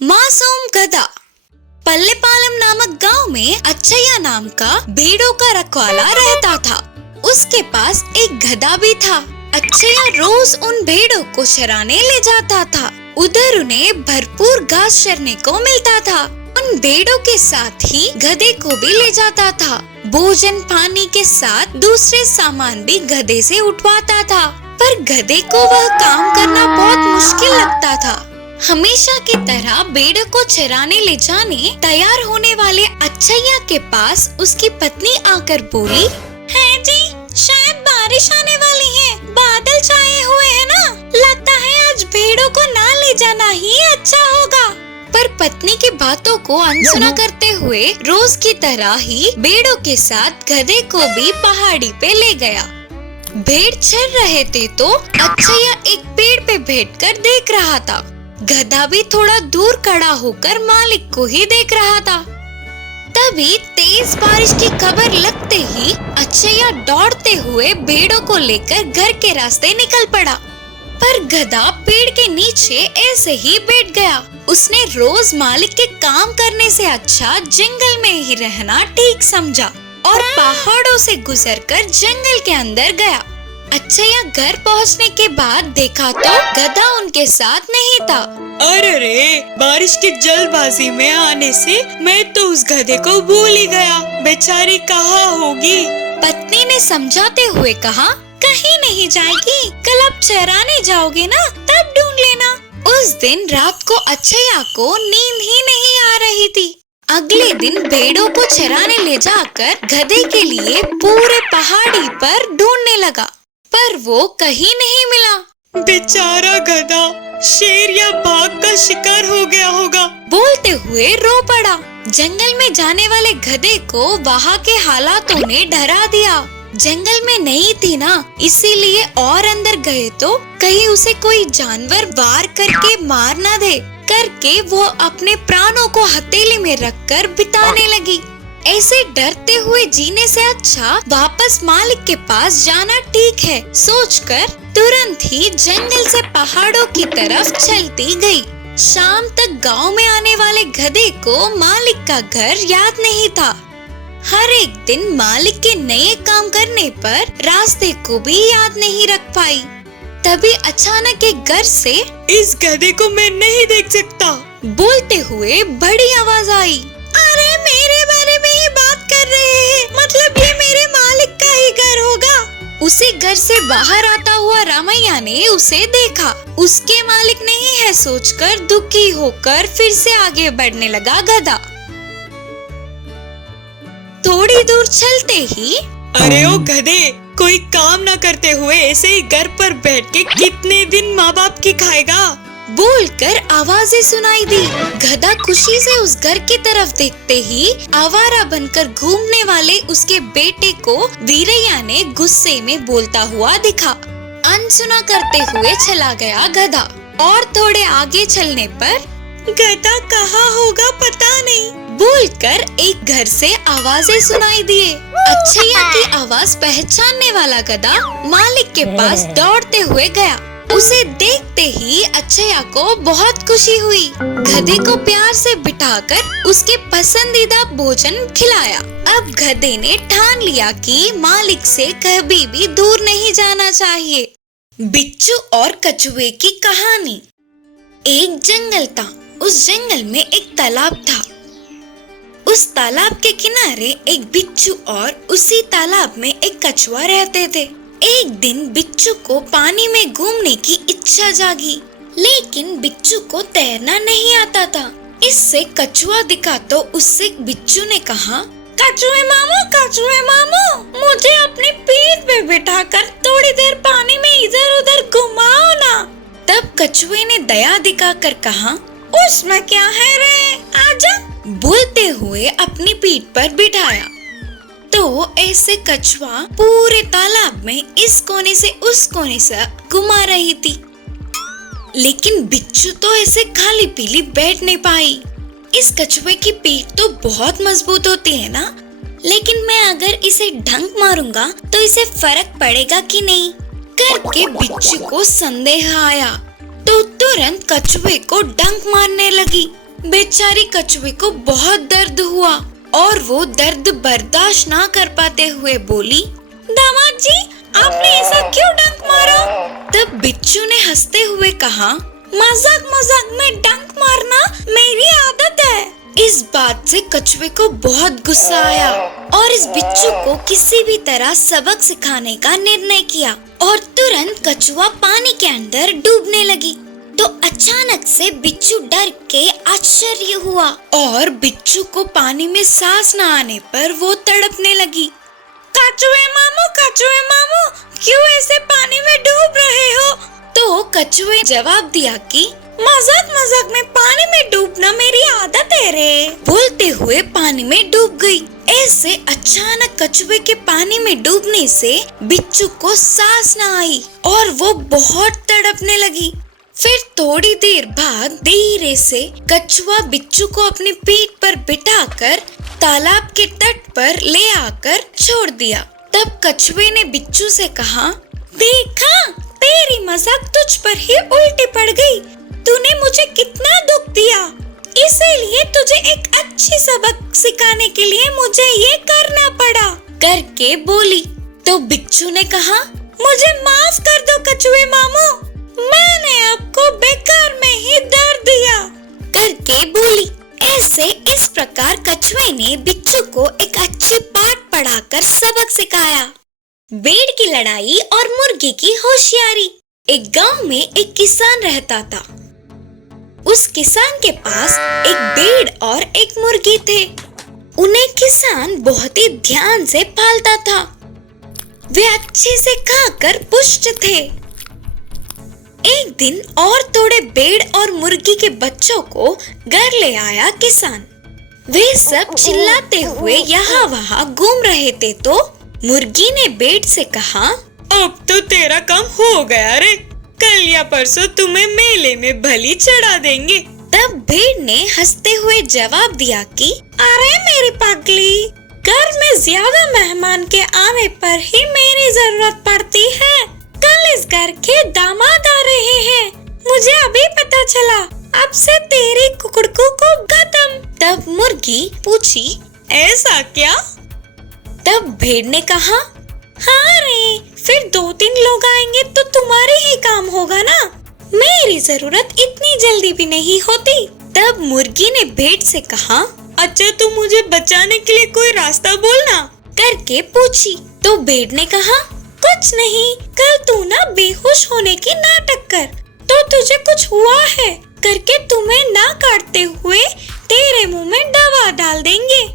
मासूम गधा। पल्लेपालम नामक गांव में अच्छैया नाम का भेड़ों का रखवाला रहता था। उसके पास एक गधा भी था। अच्छैया रोज उन भेड़ों को चराने ले जाता था। उधर उन्हें भरपूर घास चरने को मिलता था। उन भेड़ों के साथ ही गधे को भी ले जाता था। भोजन पानी के साथ दूसरे सामान भी गधे से उठवाता था, पर गधे को वह काम करना बहुत मुश्किल लगता था। हमेशा की तरह भेड़ों को चराने ले जाने तैयार होने वाले अच्छैया के पास उसकी पत्नी आकर बोली, है जी, शायद बारिश आने वाली है। बादल छाए हुए हैं ना, लगता है आज भेड़ों को ना ले जाना ही अच्छा होगा। पर पत्नी की बातों को अनसुना करते हुए रोज की तरह ही भेड़ों के साथ गधे को भी पहाड़ी पे ले गया। भेड़ चर रहे थे तो अच्छैया एक पेड़ पे बैठकर देख रहा था। गधा भी थोड़ा दूर खड़ा होकर मालिक को ही देख रहा था। तभी तेज बारिश की खबर लगते ही अच्छैया दौड़ते हुए भेड़ों को लेकर घर के रास्ते निकल पड़ा। पर गधा पेड़ के नीचे ऐसे ही बैठ गया। उसने रोज मालिक के काम करने से अच्छा जंगल में ही रहना ठीक समझा और पहाड़ों से गुजरकर जंगल के अंदर गया। अच्छैया घर पहुंचने के बाद देखा तो गधा उनके साथ नहीं था। अरे रे, बारिश की जल्दबाजी में आने से मैं तो उस गधे को भूल ही गया। बेचारी कहाँ होगी? पत्नी ने समझाते हुए कहा, कहीं नहीं जाएगी, कल आप चराने जाओगे ना, तब ढूंढ लेना। उस दिन रात को अच्छैया को नींद ही नहीं आ रही थी। अगले दिन भेड़ों को चराने ले जाकर गधे के लिए पूरे पहाड़ी पर ढूंढने लगा, पर वो कहीं नहीं मिला। बेचारा गधा शेर या बाघ का शिकार हो गया होगा, बोलते हुए रो पड़ा। जंगल में जाने वाले गधे को वहाँ के हालातों ने डरा दिया। जंगल में नहीं थी ना, इसीलिए और अंदर गए तो कहीं उसे कोई जानवर वार करके मार न दे करके वो अपने प्राणों को हथेली में रखकर बिताने लगी। ऐसे डरते हुए जीने से अच्छा वापस मालिक के पास जाना ठीक है सोचकर तुरंत ही जंगल से पहाड़ों की तरफ चलती गई। शाम तक गांव में आने वाले गधे को मालिक का घर याद नहीं था। हर एक दिन मालिक के नए काम करने पर रास्ते को भी याद नहीं रख पाई। तभी अचानक एक घर से, इस गधे को मैं नहीं देख सकता, बोलते हुए बड़ी आवाज आई। अरे मेरे बारे में ही बात कर रहे हैं, मतलब ये मेरे मालिक का ही घर होगा। उसी घर से बाहर आता हुआ रामैया ने उसे देखा। उसके मालिक नहीं है सोचकर दुखी होकर फिर से आगे बढ़ने लगा गधा। थोड़ी दूर चलते ही, अरे ओ गधे, कोई काम ना करते हुए ऐसे ही घर पर बैठ के कितने दिन माँ बाप की खाएगा, बोलकर आवाजें सुनाई दी। गधा खुशी से उस घर की तरफ देखते ही आवारा बनकर घूमने वाले उसके बेटे को वीरैया ने गुस्से में बोलता हुआ दिखा। अनसुना करते हुए चला गया गधा। और थोड़े आगे चलने पर, गधा कहाँ होगा पता नहीं, बोलकर एक घर से आवाजें सुनाई दिए। अच्छैया की आवाज पहचानने वाला गधा मालिक के पास दौड़ते हुए गया। उसे देखते ही अच्छैया को बहुत खुशी हुई। गधे को प्यार से बिठाकर उसके पसंदीदा भोजन खिलाया। अब गधे ने ठान लिया कि मालिक से कभी भी दूर नहीं जाना चाहिए। बिच्छू और कछुए की कहानी। एक जंगल था। उस जंगल में एक तालाब था। उस तालाब के किनारे एक बिच्छू और उसी तालाब में एक कछुआ रहते थे। एक दिन बिच्छू को पानी में घूमने की इच्छा जागी, लेकिन बिच्छू को तैरना नहीं आता था। इससे कछुआ दिखा तो उससे बिच्छू ने कहा, कछुए मामू, मुझे अपनी पीठ पे बिठाकर थोड़ी देर पानी में इधर उधर घुमाओ ना। तब कछुए ने दया दिखाकर कहा, उसमें क्या है रे, आजा। बोलते हुए अपनी पीठ पर बिठाया तो ऐसे कछुआ पूरे तालाब में इस कोने से उस कोने से घुमा रही थी। लेकिन बिच्छू तो ऐसे खाली पीली बैठ नहीं पाई। इस कछुए की पीठ तो बहुत मजबूत होती है ना, लेकिन मैं अगर इसे डंक मारूंगा तो इसे फर्क पड़ेगा कि नहीं करके बिच्छू को संदेह आया तो तुरंत कछुए को डंक मारने लगी। बेचारी कछुए को बहुत दर्द हुआ और वो दर्द बर्दाश्त ना कर पाते हुए बोली, दामाद जी, आपने ऐसा क्यों डंक मारा? तब बिच्छू ने हंसते हुए कहा, मजाक मजाक में डंक मारना मेरी आदत है। इस बात से कछुए को बहुत गुस्सा आया और इस बिच्छू को किसी भी तरह सबक सिखाने का निर्णय किया और तुरंत कछुआ पानी के अंदर डूबने लगी। तो अचानक से बिच्छू डर के आश्चर्य हुआ और बिच्छू को पानी में सांस न आने पर वो तड़पने लगी। कछुए मामू, क्यों ऐसे पानी में डूब रहे हो? तो कछुए जवाब दिया कि मजाक मजाक में पानी में डूबना मेरी आदत है रे। बोलते हुए पानी में डूब गई। ऐसे अचानक कछुए के पानी में डूबने से बिच्छू को सांस न आई और वो बहुत तड़पने लगी। फिर थोड़ी देर बाद धीरे से कछुआ बिच्छू को अपनी पीठ पर बिठाकर तालाब के तट पर ले आकर छोड़ दिया। तब कछुए ने बिच्छू से कहा, देखा, तेरी मजाक तुझ पर ही उल्टी पड़ गई। तूने मुझे कितना दुख दिया, इसीलिए तुझे एक अच्छी सबक सिखाने के लिए मुझे ये करना पड़ा करके बोली। तो बिच्छू ने कहा, मुझे माफ कर दो कछुए मामू, मैंने आपको बेकार में ही दर्द दिया करके बोली। ऐसे इस प्रकार कछुए ने बिच्छू को एक अच्छी पाठ पढ़ाकर सबक सिखाया। भेड़ की लड़ाई और मुर्गी की होशियारी। एक गांव में एक किसान रहता था। उस किसान के पास एक भेड़ और एक मुर्गी थे। उन्हें किसान बहुत ही ध्यान से पालता था। वे अच्छे से खाकर पुष्ट थे। एक दिन और थोड़े भेड़ और मुर्गी के बच्चों को घर ले आया किसान। वे सब चिल्लाते हुए यहाँ वहाँ घूम रहे थे तो मुर्गी ने भेड़ से कहा, अब तो तेरा काम हो गया रे, कल या परसों तुम्हें मेले में भली चढ़ा देंगे। तब भेड़ ने हंसते हुए जवाब दिया कि अरे मेरी पगली, घर में ज्यादा मेहमान के आने पर ही मेरी जरूरत पड़ती है। कल इस घर के दामाद आ रहे हैं, मुझे अभी पता चला। अब से तेरी कुकड़ू को खत्म। तब मुर्गी पूछी, ऐसा क्या? तब भेड़ ने कहा, हाँ रे, फिर 2-3 लोग आएंगे तो तुम्हारे ही काम होगा ना, मेरी जरूरत इतनी जल्दी भी नहीं होती। तब मुर्गी ने भेड़ से कहा, अच्छा तुम मुझे बचाने के लिए कोई रास्ता बोलना करके पूछी। तो भेड़ ने कहा, कुछ नहीं, कल तू ना बेहोश होने की नाटक कर तो तुझे कुछ हुआ है करके तुम्हें ना काटते हुए तेरे मुंह में दवा डाल देंगे।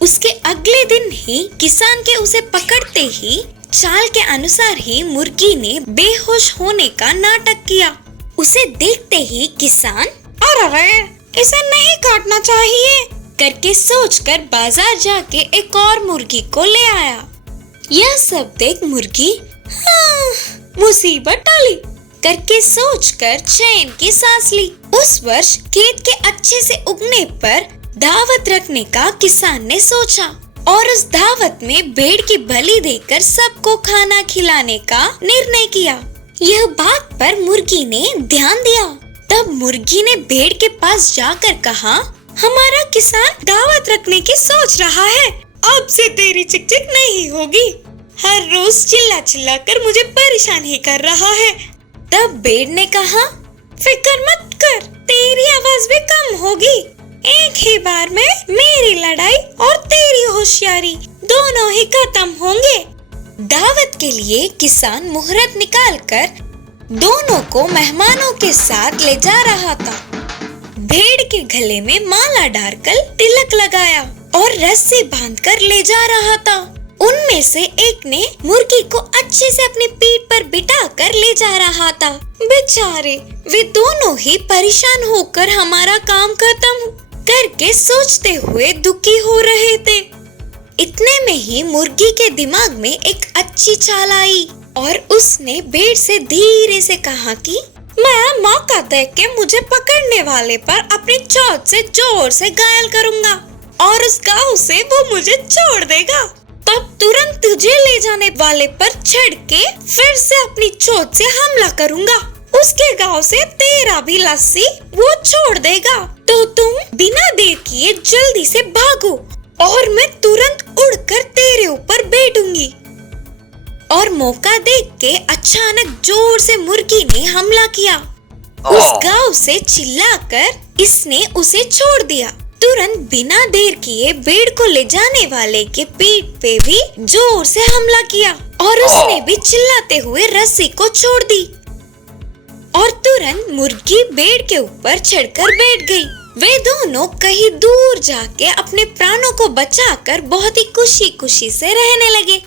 उसके अगले दिन ही किसान के उसे पकड़ते ही चाल के अनुसार ही मुर्गी ने बेहोश होने का नाटक किया। उसे देखते ही किसान, अरे इसे नहीं काटना चाहिए करके सोचकर बाजार जाके एक और मुर्गी को ले आया। यह सब देख मुर्गी, हाँ, मुसीबत टाली करके सोचकर चैन की सांस ली। उस वर्ष खेत के अच्छे से उगने पर दावत रखने का किसान ने सोचा और उस दावत में भेड़ की बलि देकर सबको खाना खिलाने का निर्णय किया। यह बात पर मुर्गी ने ध्यान दिया। तब मुर्गी ने भेड़ के पास जाकर कहा, हमारा किसान दावत रखने की सोच रहा है, अब से तेरी चिकचिक नहीं होगी, हर रोज चिल्ला चिल्ला कर मुझे परेशान ही कर रहा है। तब भेड़ ने कहा, फिक्र मत कर, तेरी आवाज भी कम होगी, एक ही बार में मेरी लड़ाई और तेरी होशियारी दोनों ही खत्म होंगे। दावत के लिए किसान मुहूर्त निकालकर दोनों को मेहमानों के साथ ले जा रहा था। भेड़ के गले में माला डालकर तिलक लगाया और रस्सी बांधकर ले जा रहा था। उनमें से एक ने मुर्गी को अच्छे से अपनी पीठ पर बिठाकर ले जा रहा था। बेचारे वे दोनों ही परेशान होकर हमारा काम खत्म करके सोचते हुए दुखी हो रहे थे। इतने में ही मुर्गी के दिमाग में एक अच्छी चाल आई और उसने भेड़ से धीरे से कहा कि मैं मौका देख के मुझे पकड़ने वाले पर अपनी चोंच से जोर से घायल करूंगा और उस गांव से वो मुझे छोड़ देगा। तब तुरंत तुझे ले जाने वाले पर चढ़ के फिर से अपनी चोंच से हमला करूंगा उसके गांव से तेरा भी लस्सी वो छोड़ देगा। तो तुम बिना देर किए जल्दी से भागो और मैं तुरंत उड़कर तेरे ऊपर बैठूंगी। और मौका देख के अचानक जोर से मुर्गी ने हमला किया। उस गांव से चिल्लाकर इसने उसे छोड़ दिया। तुरंत बिना देर किए भेड़ को ले जाने वाले के पीठ पे भी जोर से हमला किया और उसने भी चिल्लाते हुए रस्सी को छोड़ दी। और तुरंत मुर्गी भेड़ के ऊपर चढ़कर बैठ गई। वे दोनों कहीं दूर जाके अपने प्राणों को बचाकर बहुत ही खुशी खुशी से रहने लगे।